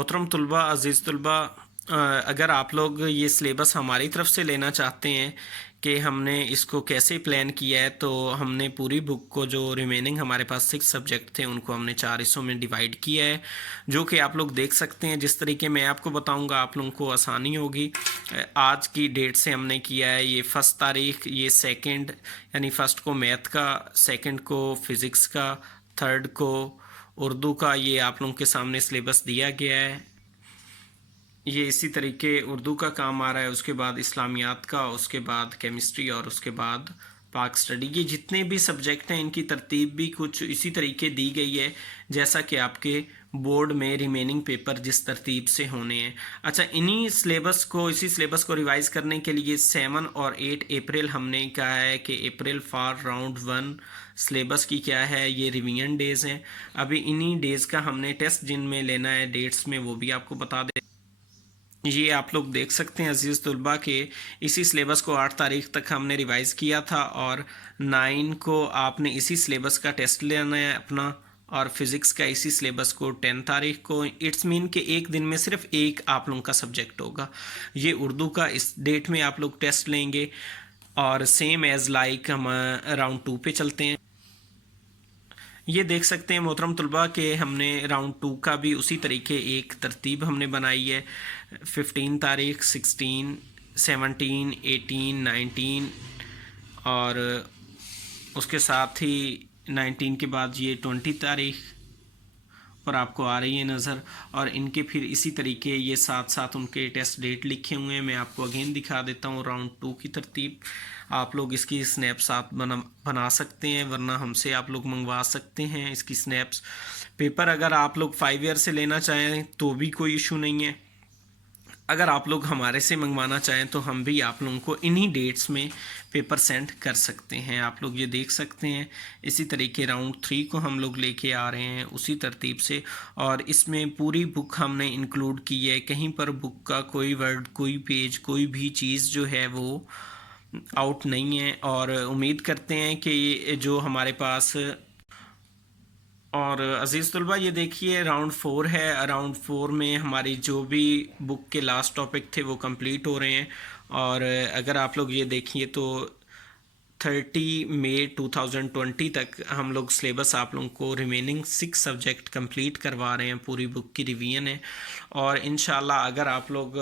मोहतरम तलबा, अज़ीज़ तलबा, अगर आप लोग ये सिलेबस हमारी तरफ से लेना चाहते हैं कि हमने इसको कैसे प्लान किया है, तो हमने पूरी बुक को, जो रिमेनिंग हमारे पास 6 सब्जेक्ट थे, उनको हमने 4 हिस्सों में डिवाइड किया है, जो कि आप लोग देख सकते हैं। जिस तरीके मैं आपको बताऊंगा आप लोगों को आसानी होगी। आज की डेट से हमने किया है ये 1 तारीख, ये सेकंड यानी फर्स्ट को मैथ का, सेकंड को फिज़िक्स का, थर्ड को उर्दू का। ये आप लोगों के सामने सिलेबस दिया गया है। ये इसी तरीके उर्दू का काम आ रहा है, उसके बाद इस्लामियात का, उसके बाद केमिस्ट्री और उसके बाद पाक स्टडी। ये जितने भी सब्जेक्ट हैं इनकी तरतीब भी कुछ इसी तरीके दी गई है जैसा कि आपके बोर्ड में रिमेनिंग पेपर जिस तरतीब से होने हैं। अच्छा, इसी सिलेबस को रिवाइज करने के लिए 7 और 8 अप्रैल हमने कहा है कि अप्रैल फॉर राउंड 1 सिलेबस की क्या है, ये रिवीजन डेज़ हैं। अभी इन्हीं डेज़ का हमने टेस्ट जिनमें लेना है डेट्स में, वो भी आपको बता दे। ये आप लोग देख सकते हैं अजीज़ तलबा के इसी सिलेबस को 8 तारीख तक हमने रिवाइज़ किया था, और 9 को आपने इसी सिलेबस का टेस्ट लेना है अपना, और फिज़िक्स का इसी सिलेबस को 10 तारीख को। इट्स मीन के एक दिन में सिर्फ एक आप लोगों का सब्जेक्ट होगा। ये उर्दू का इस डेट में आप लोग टेस्ट लेंगे, और सेम एज़ लाइक हम राउंड 2 पे चलते हैं। ये देख सकते हैं मोहतरम तलबा के हमने राउंड 2 का भी उसी तरीके एक तरतीब हमने बनाई है। 15 तारीख, 16, 17, 18, 19 और उसके साथ ही 19 के बाद ये 20 तारीख पर आपको आ रही है नज़र। और इनके फिर इसी तरीके ये साथ साथ उनके टेस्ट डेट लिखे हुए हैं। मैं आपको अगेन दिखा देता हूँ राउंड 2 की तरतीब। आप लोग इसकी स्नैपशॉट बना सकते हैं, वरना हमसे आप लोग मंगवा सकते हैं इसकी स्नैप्स। पेपर अगर आप लोग 5 ईयर से लेना चाहें तो भी कोई इशू नहीं है। अगर आप लोग हमारे से मंगवाना चाहें तो हम भी आप लोगों को इन्हीं डेट्स में पेपर सेंड कर सकते हैं। आप लोग ये देख सकते हैं इसी तरीके राउंड 3 को हम लोग लेके आ रहे हैं उसी तरतीब से, और इसमें पूरी बुक हमने इंक्लूड की है। कहीं पर बुक का कोई वर्ड, कोई पेज, कोई भी चीज़ जो है वो आउट नहीं है। और उम्मीद करते हैं कि ये जो हमारे पास, और अज़ीज़ तलबा ये देखिए राउंड 4 है। राउंड 4 में हमारी जो भी बुक के लास्ट टॉपिक थे वो कंप्लीट हो रहे हैं। और अगर आप लोग ये देखिए तो 30 मई 2020 तक हम लोग सिलेबस आप लोगों को रिमेनिंग 6 सब्जेक्ट कंप्लीट करवा रहे हैं। पूरी बुक की रिवीजन है, और इंशाल्लाह अगर आप लोग